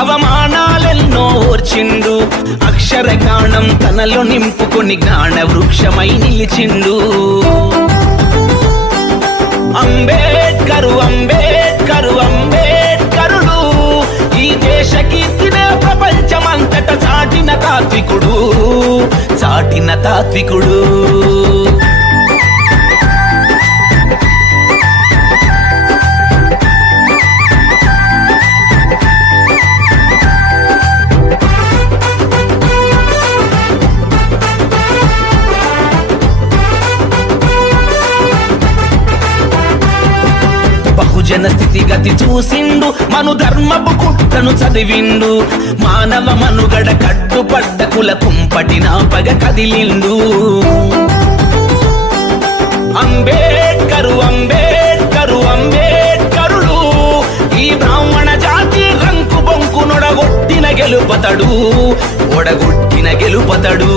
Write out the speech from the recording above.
అవమానాలెన్నో ఓర్చిండు, అక్షర జ్ఞానం తనలో నింపుకొని జ్ఞాన వృక్షమై నిలిచిండు. అంబేడ్కరు అంబేడ్కరు అంబేడ్కరుడు, ఈ దేశ కీర్తినే ప్రపంచమంతట చాటిన తాత్వికుడు, చాటిన తాత్వికుడు. బహుజన స్థితిగతి చూసిండు, మను ధర్మపు కుట్రను చదివిండు, మానవ మనుగడ కట్టుపడ్డ కుల కుంపటి నాపగ కదిలిండు. అంబేడ్కరు అంబేడ్కరు అంబేడ్కరుడు, ఈ బ్రాహ్మణ జాతి రంకు బొంకు నొడగొట్టిన గెలుపతడు, ఒడగొట్టిన గెలుపతడు.